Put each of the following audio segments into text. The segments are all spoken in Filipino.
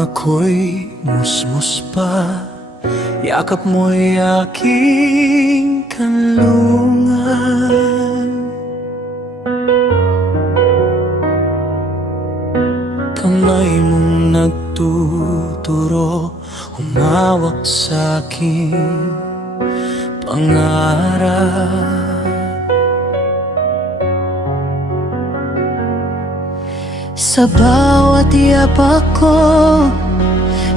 ako'y musmus pa, yakap mo'y aking kanlungan. Kamay mong nagtuturo, humawak sa'king pangarap. Sa bawat yapak ko,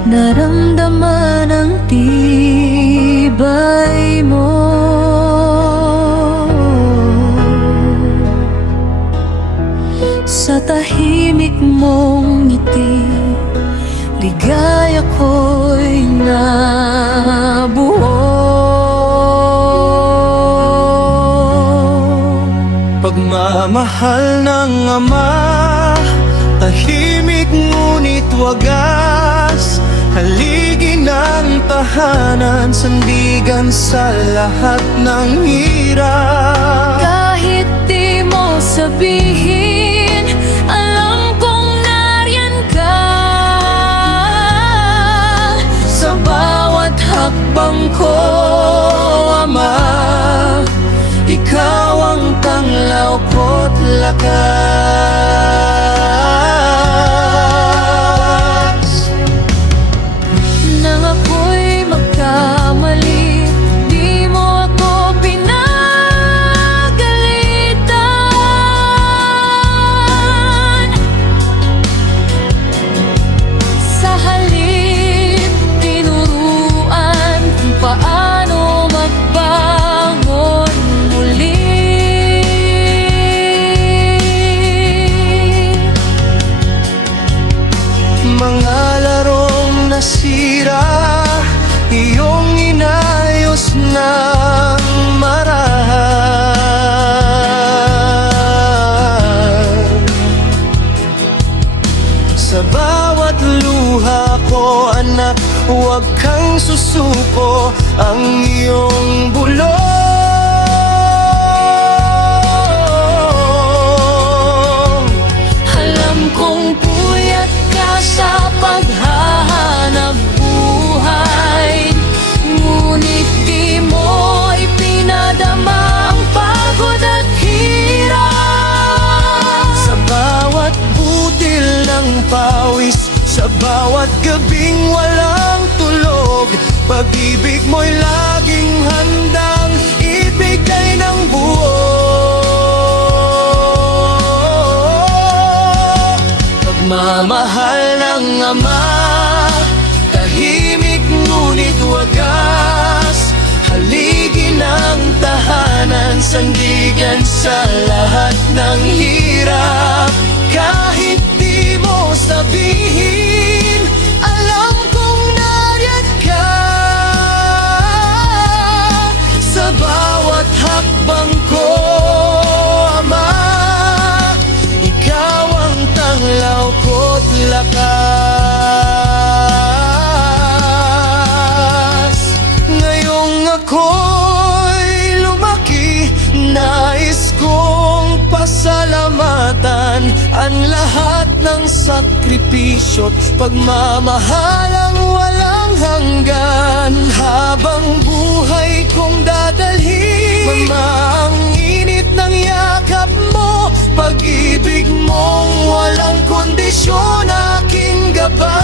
naramdaman ang tibay mo. Sa tahimik mong ngiti, ligaya ko'y nabuo. Pagmamahal ng ama, tahimik ngunit wagas, haligi ng tahanan, sandigan sa lahat ng hirap. Kahit di mo sabihin, alam kong nariyan ka. Sa bawat hakbang ko, Ama, ikaw ang tanglaw ko't lakas. Nang ako'y magkamali, di mo ako pinagalitan. Sa halip, tinuruan kung paano magbangon muli. Mga larong nasira, iyong inayos ng marahas. Sa bawat luha ko, anak, huwag kang susuko, ang iyong bulong Alam kong puyat ka sa paghahanap buhay, ngunit di mo ipinadama ang pagod at hirap. sa bawat butil ng pawis, sa bawat gabing walang tulog, pag-ibig mo'y laging handang ibigay ng buo. Pagmamahal ng ama, tahimik ngunit wagas, haligi ng tahanan, sandigan sa lahat ng hirap. Kahit di mo sabihin, alam kong nariyan ka. Sa bawat hakbang ko, Ama, ikaw ang tanglaw ko't lakas. Ngayong ako'y lumaki, nais kong pasalamatan ang lahat ng sakripisyo't pagmamahalang walang hanggan. Habang buhay kong dadalhin, Mama, ang init ng yakap mo, pag-ibig mong walang kondisyon, aking gabay.